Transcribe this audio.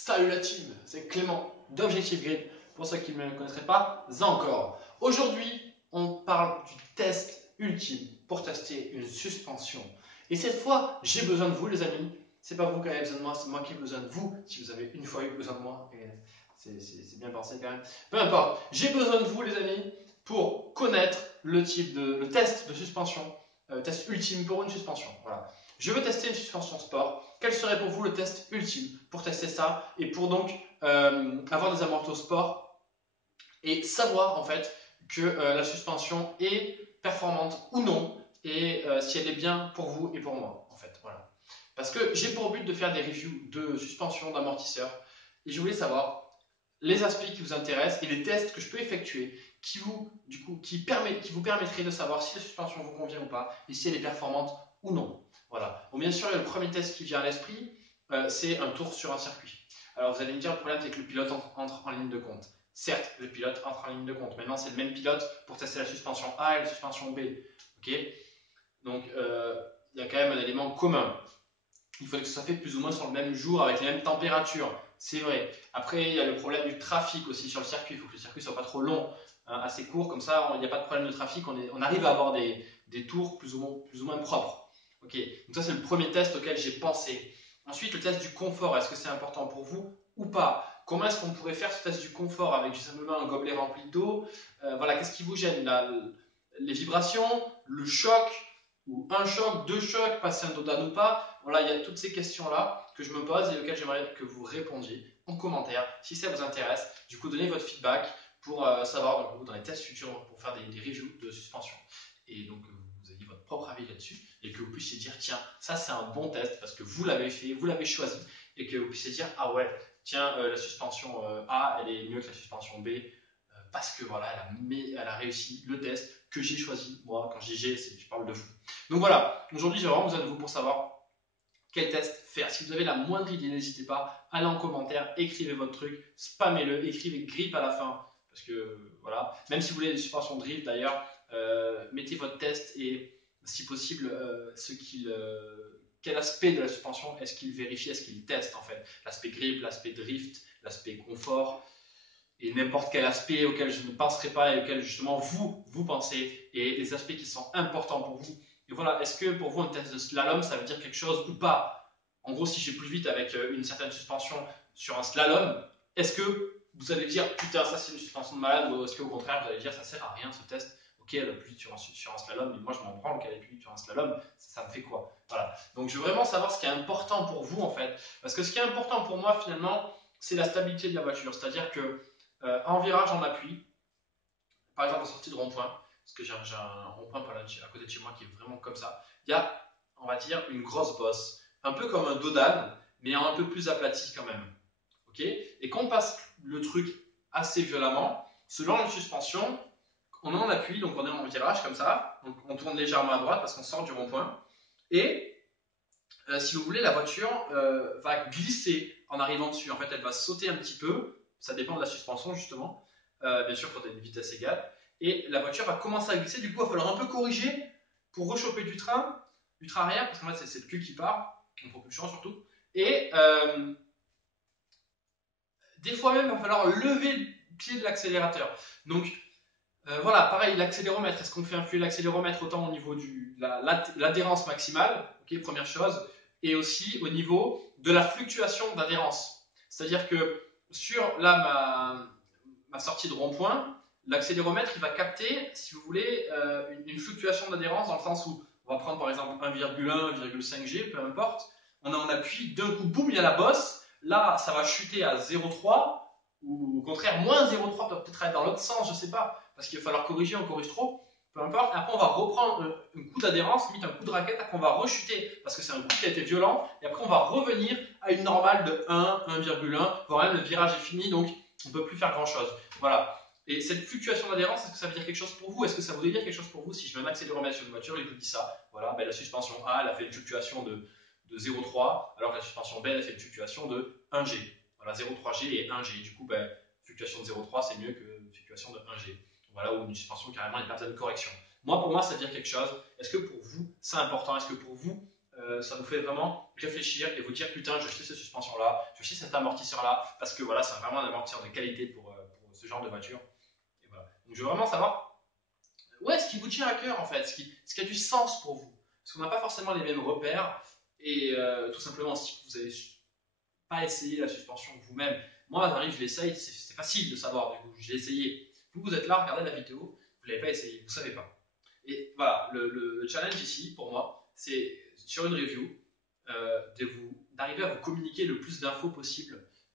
Salut la team, c'est Clément d'Objectif Grip, pour ceux qui ne me connaîtraient pas encore. Aujourd'hui, on parle du test ultime pour tester une suspension. Et cette fois, j'ai besoin de vous les amis. C'est pas vous qui avez besoin de moi, c'est moi qui ai besoin de vous. Si vous avez une fois eu besoin de moi, et c'est bien pensé quand même. Peu importe, j'ai besoin de vous les amis pour connaître le test de suspension, test ultime pour une suspension. Voilà. Je veux tester une suspension sport. Quel serait pour vous le test ultime pour tester ça et pour donc avoir des amortos sport et savoir en fait que la suspension est performante ou non et si elle est bien pour vous et pour moi en fait. Voilà. Parce que j'ai pour but de faire des reviews de suspension, d'amortisseurs et je voulais savoir les aspects qui vous intéressent et les tests que je peux effectuer qui vous permettraient de savoir si la suspension vous convient ou pas et si elle est performante ou non. Voilà. Bon, bien sûr, le premier test qui vient à l'esprit, c'est un tour sur un circuit. Alors vous allez me dire, le problème c'est que le pilote entre en ligne de compte. Certes, le pilote entre en ligne de compte. Maintenant, c'est le même pilote pour tester la suspension A et la suspension B. Okay, donc, il y a quand même un élément commun. Il faudrait que ce soit fait plus ou moins sur le même jour, avec les mêmes températures. C'est vrai. Après, il y a le problème du trafic aussi sur le circuit. Il faut que le circuit soit pas trop long, hein, assez court. Comme ça, il n'y a pas de problème de trafic. On arrive à avoir des tours plus ou moins propres. Okay. Donc ça, c'est le premier test auquel j'ai pensé. Ensuite, le test du confort. Est-ce que c'est important pour vous ou pas? Comment est-ce qu'on pourrait faire ce test du confort avec simplement un gobelet rempli d'eau? Voilà, qu'est-ce qui vous gêne? Les vibrations, le choc, ou un choc, deux chocs, passer un dodan ou pas? Voilà, il y a toutes ces questions-là que je me pose et auxquelles j'aimerais que vous répondiez en commentaire si ça vous intéresse. Du coup, donnez votre feedback pour savoir donc, dans les tests futurs pour faire des reviews de suspension. Et donc, vous ayez votre propre avis là-dessus et que vous puissiez dire tiens, ça c'est un bon test parce que vous l'avez fait, vous l'avez choisi et que vous puissiez dire ah ouais, tiens, la suspension A elle est mieux que la suspension B parce que voilà, elle a réussi le test que j'ai choisi. Moi, quand je dis j'ai, je parle de vous. Donc voilà, aujourd'hui j'ai vraiment besoin de vous pour savoir quel test faire. Si vous avez la moindre idée, n'hésitez pas, allez en commentaire, écrivez votre truc, spammez-le, écrivez grip à la fin. Parce que voilà, même si vous voulez des suspensions drift d'ailleurs, mettez votre test et si possible, quel aspect de la suspension est-ce qu'il vérifie, est-ce qu'il teste en fait. L'aspect grip, l'aspect drift, l'aspect confort et n'importe quel aspect auquel je ne penserai pas et auquel justement vous pensez et les aspects qui sont importants pour vous. Et voilà, est-ce que pour vous un test de slalom ça veut dire quelque chose ou pas? En gros, si j'ai plus vite avec une certaine suspension sur un slalom, est-ce que vous allez dire putain ça c'est une suspension de malade ou est-ce qu'au contraire vous allez dire ça sert à rien ce test? Ok, elle a plus vite sur un slalom, mais moi je m'en prends qu'elle ait plus vite sur un slalom, ça me fait quoi? Voilà. Donc je veux vraiment savoir ce qui est important pour vous en fait. Parce que ce qui est important pour moi finalement, c'est la stabilité de la voiture. C'est-à-dire que en virage, en appui, par exemple en sortie de rond-point, parce que j'ai un rond-point à côté de chez moi qui est vraiment comme ça, il y a, on va dire, une grosse bosse, un peu comme un dodan, mais un peu plus aplati quand même. Okay, et quand on passe le truc assez violemment, selon la suspension, on est en appui, donc on est en virage comme ça, donc on tourne légèrement à droite parce qu'on sort du rond-point, et si vous voulez, la voiture va glisser en arrivant dessus. En fait, elle va sauter un petit peu, ça dépend de la suspension justement, bien sûr quand elle a une vitesse égale, et la voiture va commencer à glisser, du coup il va falloir un peu corriger pour rechoper du train arrière, parce qu'en fait c'est le cul qui part, en propulsion surtout, et des fois même il va falloir lever le pied de l'accélérateur. Donc voilà, pareil, l'accéléromètre, est-ce qu'on fait influer l'accéléromètre autant au niveau de l'adhérence maximale, ok, première chose, et aussi au niveau de la fluctuation d'adhérence. C'est-à-dire que sur là, ma sortie de rond-point, l'accéléromètre il va capter, si vous voulez, une fluctuation d'adhérence dans le sens où on va prendre par exemple 1,1, 1,5 G, peu importe, on est en appui, d'un coup, boum, il y a la bosse, là ça va chuter à 0,3 ou au contraire moins 0,3 peut peut-être être dans l'autre sens, je sais pas, parce qu'il va falloir corriger, on corrige trop, peu importe. Après on va reprendre un coup d'adhérence, limite un coup de raquette, après on va rechuter parce que c'est un coup qui a été violent, et après on va revenir à une normale de 1, 1,1, voire même le virage est fini, donc on ne peut plus faire grand chose. Voilà. Et cette fluctuation d'adhérence, est-ce que ça veut dire quelque chose pour vous? Est-ce que ça voudrait dire quelque chose pour vous si je mets un accéléromètre sur une voiture et que je vous dis ça? Voilà, ben, la suspension A, elle a fait une fluctuation de 0,3, alors que la suspension B, elle a fait une fluctuation de 1G. Voilà, 0,3G et 1G. Du coup, ben, fluctuation de 0,3, c'est mieux que fluctuation de 1G. Voilà, ou une suspension carrément, il n'y a pas besoin de correction. Moi, pour moi, ça veut dire quelque chose. Est-ce que pour vous, c'est important? Est-ce que pour vous, ça vous fait vraiment réfléchir et vous dire putain, je vais acheter cette suspension-là, je vais acheter cet amortisseur-là, parce que voilà, c'est vraiment un amortisseur de qualité pour ce genre de voiture. Et voilà. Donc je veux vraiment savoir ce qui vous tient à cœur en fait, ce qui a du sens pour vous. Parce qu'on n'a pas forcément les mêmes repères et tout simplement si vous n'avez pas essayé la suspension vous-même, moi j'arrive, je l'essaye, c'est facile de savoir du coup, je l'ai essayé. Vous êtes là, regardez la vidéo, vous ne l'avez pas essayé, vous ne savez pas. Et voilà, le challenge ici pour moi, c'est sur une review d'arriver à vous communiquer le plus d'infos possible